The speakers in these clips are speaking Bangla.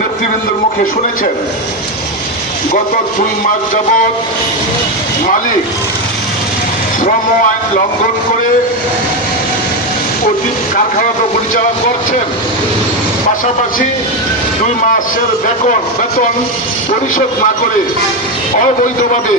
নেতৃবৃন্দের মুখে শুনেছেন, গত 2 মাস যাবৎ মালিক শ্রম আইন লঙ্ঘন করে অতীত কারখানাটা পরিচালনা করছেন, পাশাপাশি 2 মাসের বেতন পরিশোধ না করে অবৈধভাবে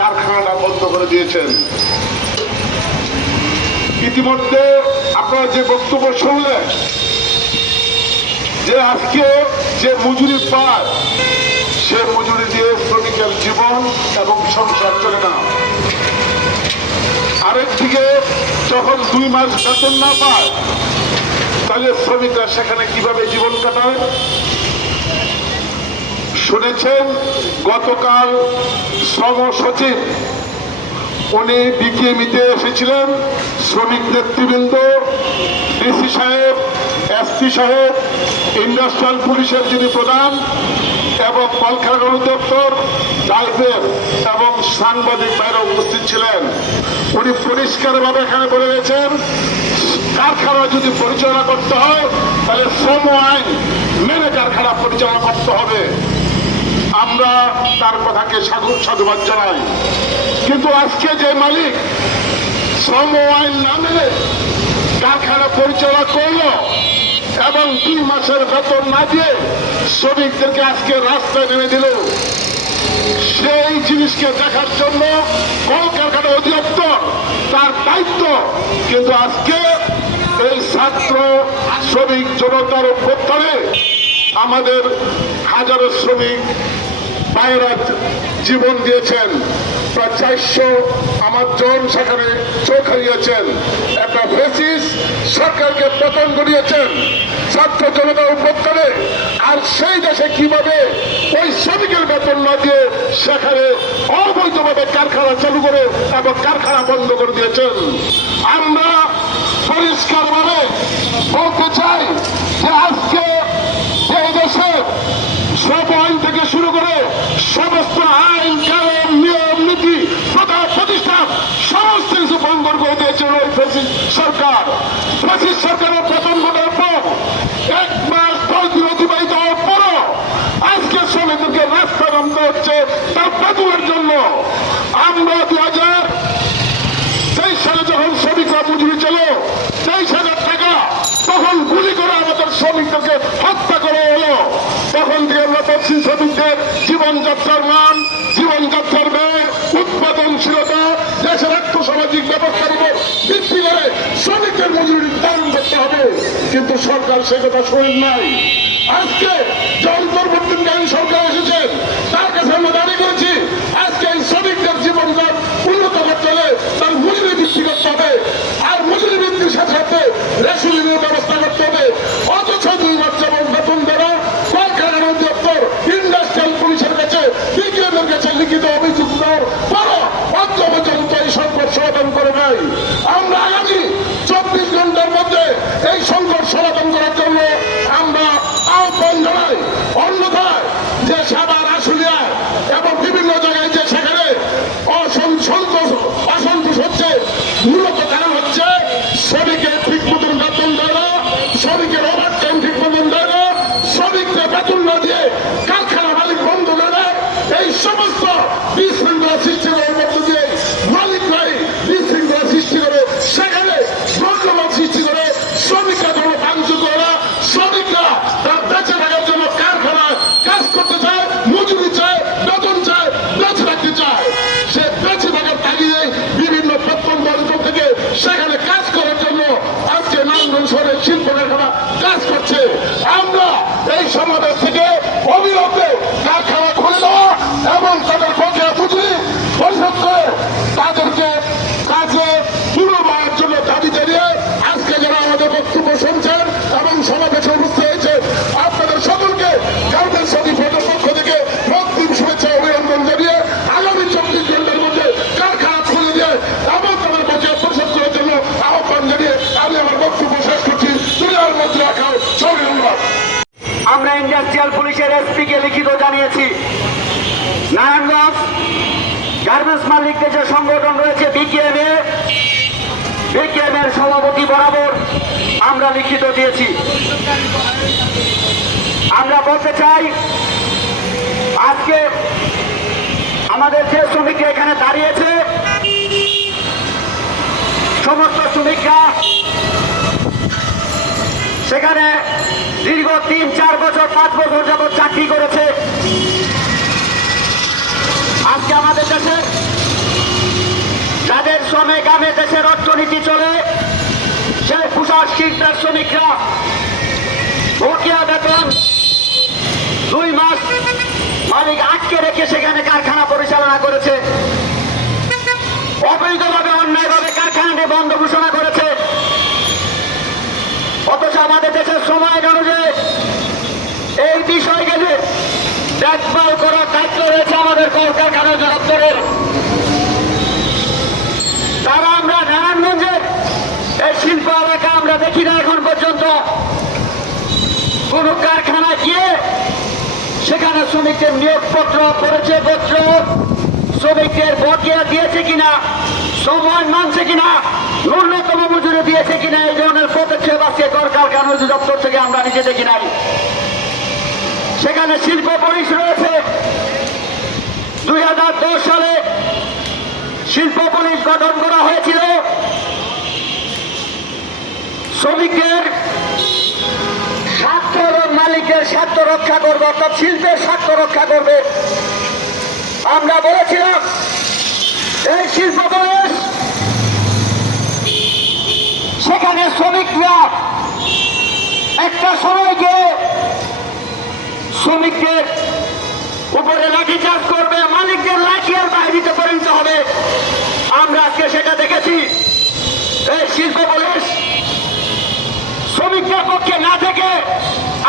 কারখানাটা বন্ধ করে দিয়েছেন। ইতিমধ্যে আপনারা যে বক্তব্য শুনলেন যে আজকে যে মজুরি পায় সে মজুরি দিয়ে শ্রমিকের জীবন এবং সংসার চলে না। আরেকদিকে যখন 2 মাস বেতন না পায় তাহলে শ্রমিকরা সেখানে কিভাবে জীবন কাটায়? শুনেছেন গতকাল শ্রম সচিব উনি বিকেএমইতে এসেছিলেন, শ্রমিক নেতৃবৃন্দ, ডিসি সাহেব, এসপি সাহেব, ইন্ডাস্ট্রিয়াল পুলিশের যিনি প্রধান এবং কলকারখানা অধিদপ্তর, ডাইভের এবং সাংবাদিক ভাইরা উপস্থিত ছিলেন। উনি পরিষ্কারভাবে এখানে বলে গেছেন, কারখানা যদি পরিচালনা করতে হয় তাহলে শ্রম আইন মেনে কারখানা পরিচালনা করতে হবে। আমরা তার কথাকে সাধুবাদ জানাই। কিন্তু আজকে যে মালিক শ্রম আইন না মেনে কারখানা পরিচালনা করলো এবং 2 মাসের বেতন না দিয়ে শ্রমিকদেরকে আজকে রাস্তায় নেমে দিল, সেই জিনিসকে দেখার জন্য কলকারখানা অধিদপ্তর তার দায়িত্ব। কিন্তু আজকে এই ছাত্র শ্রমিক জনতার অভ্যুত্থানে আমাদের হাজারো শ্রমিক ভাইয়েরা জীবন দিয়েছেন, প্রায় 400 আমার জন সেখানে চোখ হারিয়েছেন। একটা ফ্যাসিস্ট সরকারকে পতন করিয়েছেন ছাত্র জনতার অভ্যুত্থানে। আর সেই দেশে কিভাবে ওই শ্রমিকের বেতন না দিয়ে সেখানে অবৈধভাবে কারখানা চালু করে এবং কারখানা বন্ধ করে দিয়েছেন। আমরা পরিষ্কারভাবে বলতে চাই যে আজকে এই দেশে সব আইন থেকে শুরু করে সমস্ত আইন কানুন নিয়ম নীতি প্রতিষ্ঠান সমস্ত কিছু বন্ধ করে দিয়েছে ওই ফ্যাসিস্ট সরকার। ফ্যাসিস্ট সরকারের পতন ঘটার পর 1 মাস 10 দিন অতিবাহিত হওয়ার পরও আজকে শ্রমিকদেরকে রাস্তা নামতে হচ্ছে তার বেতনের জন্য। আমরা 2023 সালে যখন শ্রমিকরা মজুরি ছিল 23,000 টাকা, তখন গুলি করে আমাদের শ্রমিকদেরকে হত্যা করা হলো। তখন থেকে আমরা বলছি শ্রমিকদের জীবনযাত্রার মান, জীবনযাত্রার ব্যয়, উৎপাদনশীলতা, দেশের আর্থসামাজিক ব্যবস্থার উপর ভিত্তি করে শ্রমিকদের মজুরি নির্ধারণ করতে হবে। কিন্তু সরকার সে কথা শোনেন নাই। আজকে যে অন্তর্বর্তীকালীন সরকার এসেছেন তার কাছে আমরা দাবি করেছি আজকে এই শ্রমিকদের জীবনযাত্রা উন্নত করতে হলে তার মজুরি বৃদ্ধি করতে হবে, আর মজুরি বৃদ্ধির সাথে সাথে রেশনের ব্যবস্থা করতে হবে। অথচ 2 মাস যেমন বেতন দেওয়া কলকারখানা অধিদপ্তর, ইন্ডাস্ট্রিয়াল পুলিশের কাছে, বিকেএমের কাছে লিখিত অভিযোগ দেওয়ার পরও অদ্য পর্যন্ত এই সংকট সমাধান করে নাই। আমরা আগামী 24 ঘন্টার মধ্যে এই সংকট সমাধান করার জন্য আমরা আহ্বান জানাই। অন্যথায় যে সাভার, আশুলিয়ায় এবং বিভিন্ন জায়গায় যে সেখানে অসন্তোষ হচ্ছে, মূলত কারণ হচ্ছে শ্রমিকের ঠিক মতন বেতন দেয় না, শ্রমিকের ওভার টাইম ঠিক মতন দেয় না, শ্রমিকদের বেতন না দিয়ে কারখানা মালিক বন্ধ করে। এই সমস্ত বিশৃঙ্খলা সৃষ্টি করার মধ্য দিয়ে মালিকরাই বিশৃঙ্খলা সৃষ্টি করে, সেখানে প্রজ্ঞাপন সৃষ্টি করে, শ্রমিকরা কোনো ভাঙচুর করে না। শ্রমিকরা তার বেঁচে থাকার জন্য কারখানায় কাজ করতে চায়, মজুরি চায়, বেতন চায়, বেঁচে থাকতে চায়। সে বেঁচে থাকার তাগিদে বিভিন্ন প্রত্যন্ত অঞ্চল থেকে সেখানে কাজ করার জন্য আজকে নারায়ণগঞ্জ শহরের শিল্প কারখানা কাজ করছে। আমরা এই সমাবেশ থেকে অবিলম্বে কারখানা খুলে দেওয়া এবং তাদের বকেয়া মজুরি পরিশোধ করে তাদেরকে কাজে পুনর্বারের জন্য দাবি জানিয়ে আজকে যারা আমাদের বক্তব্য শুনছেন এবং সমাবেশে উপস্থিত হয়েছে আপনাদের সকলকে গার্মেন্টস সচিবের পক্ষ থেকে রক্তিম শুভেচ্ছা অভিনন্দন জানিয়ে আগামী 24 ঘন্টার মধ্যে কারখানা খুলে দিয়ে এবং তাদের বকেয়া পরিশোধ করার জন্য আহ্বান জানিয়ে আমি আমার বক্তব্য শেষ করছি। দুনিয়ার মধ্যে রাখাও সবাই ধন্যবাদ। আমরা ইন্ডাস্ট্রিয়াল পুলিশের এসপি কে লিখিত জানিয়েছি, নারায়ণগঞ্জ গার্মেন্টস মালিকদের যে সংগঠন রয়েছে বিকেএম এর সভাপতি বরাবর আমরা লিখিত দিয়েছি। আমরা বলতে চাই, আজকে আমাদের যে শ্রমিকরা এখানে দাঁড়িয়েছে, সমস্ত শ্রমিকরা সেখানে দীর্ঘ 3-4 বছর 5 বছর যাবৎ চাকরি করেছে। আজকে আমাদের দেশে যাদের শ্রমে গ্রামে দেশের অর্থনীতি চলে, সেই পোশাক শিল্পের শ্রমিকরা বকেয়া বেতন 2 মাস মালিক আটকে রেখে সেখানে কারখানা পরিচালনা করেছে, অবৈধভাবে অন্যায়ভাবে কারখানাটি বন্ধ ঘোষণা করেছে। অথচ আমাদের দেশের সময় অনুযায়ী এই বিষয়গুলি দেখভাল করার দায়িত্ব রয়েছে আমাদের কলকারখানা দপ্তরের। তারা আমরা নারায়ণগঞ্জের এই শিল্প এলাকা আমরা দেখি না এখন পর্যন্ত কোন কারখানায় গিয়ে সেখানে শ্রমিকদের নিয়োগপত্র, পরিচয়পত্র, শ্রমিকদের বকেয়া দিয়েছে কিনা, সময় মানছে কিনা, ন্যূনতম মজুরি দিয়েছে কিনা, এই ধরনের পদক্ষেপ আজকে কলকারখানা দপ্তর থেকে আমরা নিজে দেখি নাই। সেখানে শিল্প পুলিশ রয়েছে। 2010 সালে শিল্প পুলিশ গঠন করা হয়েছিল শ্রমিকদের স্বার্থ এবং মালিকদের স্বার্থ রক্ষা করবে, অর্থাৎ শিল্পের স্বার্থ রক্ষা করবে। আমরা বলেছিলাম এই শিল্প পুলিশ সেখানে শ্রমিকরা একটা সময় গিয়ে শ্রমিকদের উপরে লাঠিচার্জ করবে, মালিকদের লাঠি আর বাহিনীতে পরিণত হবে। আমরা আজকে সেটা দেখেছি। এই শিল্প পুলিশ শ্রমিকদের পক্ষে না থেকে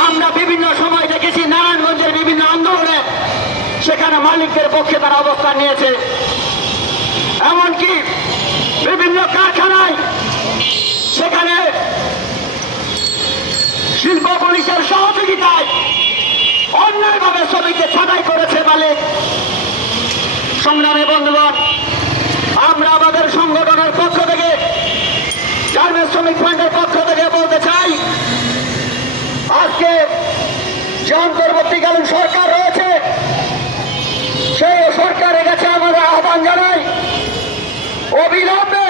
আমরা বিভিন্ন সময় দেখেছি নারায়ণগঞ্জের বিভিন্ন আন্দোলনে সেখানে মালিকদের পক্ষে তারা অবস্থান নিয়েছে। এমনকি বিভিন্ন কারখানায় সেখানে শিল্প পুলিশের সহযোগিতায় অন্যায়ভাবে শ্রমিকদের ছাঁটাই করেছে মালিক। সংগ্রামী বন্ধুগণ, আমরা আমাদের সংগঠনের পক্ষ থেকে, গার্মেন্টস শ্রমিক ফ্রন্টের পক্ষ থেকে বলতে চাই, আজকে যে অন্তর্বর্তীকালীন সরকার রয়েছে সেই সরকারের কাছে আমরা আহ্বান জানাই, অবিলম্বে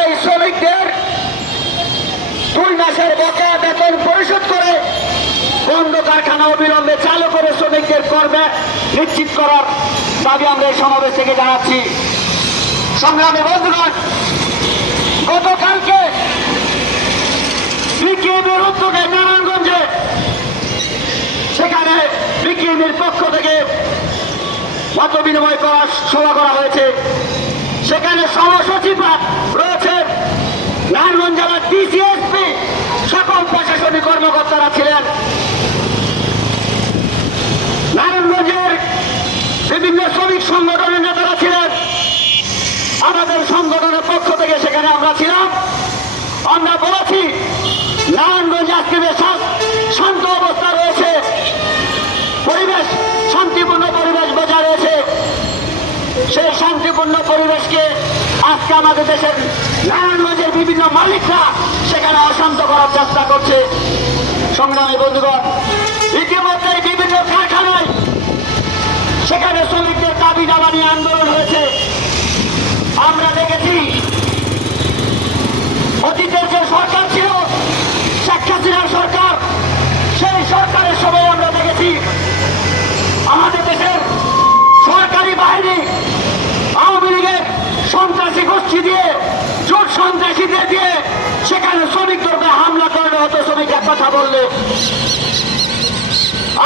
এই শ্রমিকদের 2 মাসের বকেয়া বেতন পরিশোধ করে বন্ধ কারখানা অবিলম্বে চালু করে শ্রমিকদের কর্মে নিশ্চিত করার দাবি আমরা এই সমাবেশ থেকে জানাচ্ছি। সংগ্রামী বন্ধুগণ, গতকালকে বিকেএমের উদ্যোগে নারায়ণগঞ্জে সেখানে বিকেএমের পক্ষ থেকে মত বিনিময় করার সভা করা হয়েছে। সেখানে সহসচিবরা রয়েছে, নারায়ণগঞ্জ জেলার ডিসিএসপি, সকল প্রশাসনিক কর্মকর্তারা ছিলেন। নারায়ণগঞ্জের বিভিন্ন শ্রমিক সংগঠনের নেতারা ছিলেন। আমাদের সংগঠনের পক্ষ থেকে সেখানে আমরা ছিলাম। আমরা বলেছি নারায়ণগঞ্জ আজকে যে শান্ত অবস্থা রয়েছে, পরিবেশ শান্তিপূর্ণ পরিবেশ বজায় রয়েছে, সেই শান্তিপূর্ণ পরিবেশকে আজকে আমাদের দেশের নারায়ণগঞ্জের বিভিন্ন মালিকরা সেখানে অশান্ত করার চেষ্টা করছে। সংগ্রামী বন্ধুগণ, ইতিমধ্যে বিভিন্ন কারখানায় সেখানে শ্রমিকদের দাবি দাবা নিয়ে আন্দোলন হয়েছে। আমরা দেখেছি অতীতের যে সরকার ছিল, শেখ হাসিনার সরকার, সেই সরকারের সময় আমরা দেখেছি আমাদের দেশের সরকারি বাহিনী আওয়ামী লীগের সন্ত্রাসী গোষ্ঠী দিয়ে, জোট সন্ত্রাসীদের দিয়ে সেখানে শ্রমিকদের উপরে হামলা করানো হতো শ্রমিকের কথা বললে।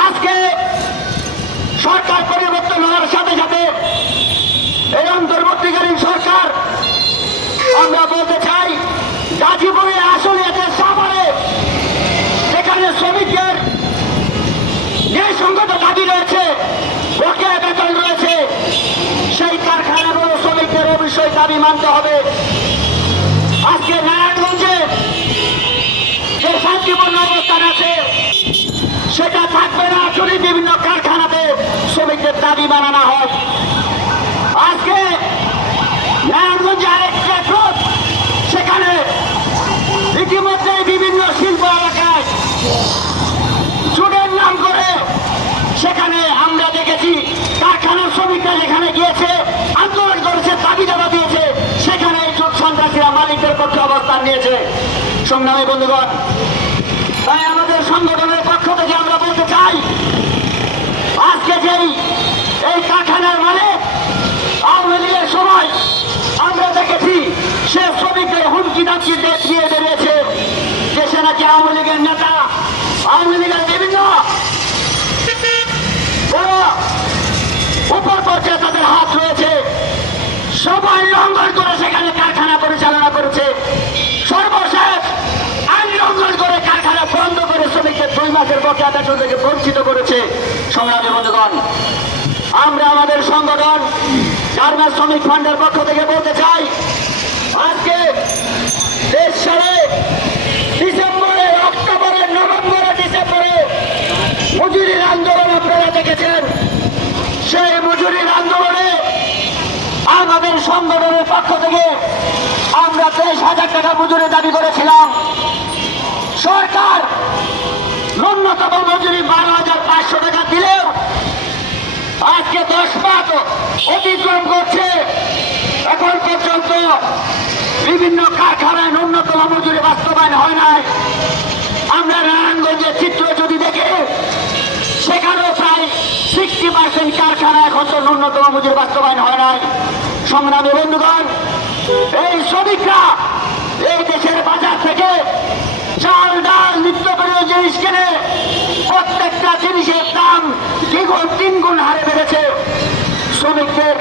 আজকে সরকার পরিবর্তন হওয়ার সাথে সাথে এই অন্তর্বর্তীকালীন সরকার, আমরা বলতে চাই, গাজীপুরে আসলে সাভারে সেখানে শ্রমিকদের ন্যায়সঙ্গত দাবি রয়েছে, বকেয়া বেতন রয়েছে, সেই কারখানাগুলো শ্রমিকদের অবশ্যই দাবি মানতে হবে। আজকে নারায়ণগঞ্জে যে শান্তিপূর্ণ অবস্থান আছে সেটা থাকবে না যদি বিভিন্ন কারখানাতে শ্রমিকদের দাবি মানানো হয়। আজকে নারায়ণগঞ্জে আরেকটা গ্রুপ, সেখানে ইতিমধ্যে বিভিন্ন শিল্প এলাকায় চুনের নাম করে দিয়েছে, আন্দোলন করেছে, দাবি দাবা দিয়েছে, সেখানে এই চোখ সন্ত্রাসীরা মালিকদের পক্ষে অবস্থান নিয়েছে। সংগ্রামী বন্ধুগণ, তাই আমাদের সংগঠনের পক্ষ থেকে আমরা বলতে চাই, আজকে যেই এই কারখানার মালিক আওয়ামী লীগের সময় আমরা দেখেছি সে শ্রমিকদের হুমকি দামকি দিয়ে বেরিয়েছে যে সে নাকি আওয়ামী লীগের নেতা, আওয়ামী লীগের বিভিন্ন বড় উপর পর্যায়ে তাদের হাত রয়েছে, সবাই লঙ্ঘন করে সেখানে কারখানা পরিচালনা করেছে। সর্বশেষ আইন লঙ্ঘন করে কারখানা বন্ধ করে শ্রমিকদের 2 মাসের বকেয়া বেতন থেকে বঞ্চিত করেছে। সংগ্রামী বন্ধুগণ, আমরা আমাদের সংগঠন গার্মেন্টস শ্রমিক ফান্ডের পক্ষ থেকে বলতে চাই, আজকে 23 সালে ডিসেম্বরে, অক্টোবরে, নভেম্বরে, ডিসেম্বরে মজুরির আন্দোলন আপনারা দেখেছেন। সেই মজুরির আন্দোলনে আমাদের সংগঠনের পক্ষ থেকে আমরা 23,000 টাকা মজুরি দাবি করেছিলাম। সরকার ন্যূনতম মজুরি 12,500 টাকা দিলেও আজকে 10 মাস অতিক্রম করছে, এখন পর্যন্ত বিভিন্ন কারখানায় ন্যূনতম মজুরি বাস্তবায়ন হয় নাই। আমরা নারায়ণগঞ্জের চিত্র যদি দেখি, সেখানেও প্রায় 60% কারখানা এখন তো ন্যূনতম মজুরি বাস্তবায়ন হয় নাই। সংগ্রামী বন্ধুগণ, এই শ্রমিকরা এই দেশের বাজার থেকে চাল, ডাল, নিত্য প্রয়োজনীয় জিনিস কিনে প্রত্যেকটা জিনিসের দাম 2-3 গুণ হারে বেড়েছে। শ্রমিকদের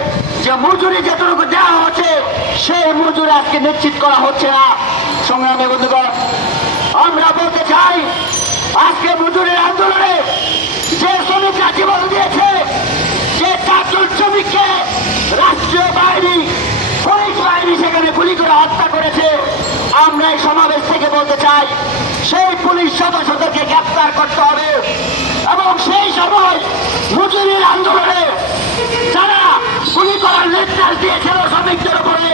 যে মজুরি যতটুকু দেওয়া হচ্ছে সেই মজুরি আজকে নিশ্চিত করা হচ্ছে না। সংগ্রামী বন্ধুগণ, আমরা বলতে চাই, আজকে মজুরির আন্দোলনে যে শ্রমিকরা জীবন দিয়েছে, যে 4 জন শ্রমিককে রাষ্ট্রীয় বাহিনী, পুলিশ বাহিনী সেখানে গুলি করে হত্যা করেছে, আমরা এই সমাবেশ থেকে বলতে চাই সেই পুলিশ সদস্যদেরকে গ্রেপ্তার করতে হবে এবং সেই সময় মজুরির আন্দোলনে যারা গুলি করার নির্দেশ দিয়েছিল শ্রমিকদের উপরে,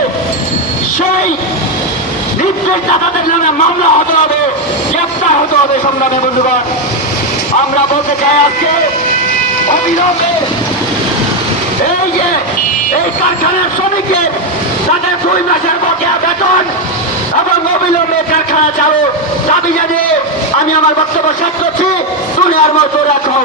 সেই নির্দেশদাতাদের নামে মামলা হতে হবে, গ্রেপ্তার হতে হবে। সংগ্রামী বন্ধুগণ, আমরা বলতে চাই, আজকে অবিলম্বে এই কারখানার শ্রমিকদের তাদের 2 মাসের বকেয়া বেতন এবং অবিলম্বে কারখানা চালু দাবি জানিয়ে আমি আমার বক্তব্য শেষ করছি। দুনিয়ার মতো রাখো।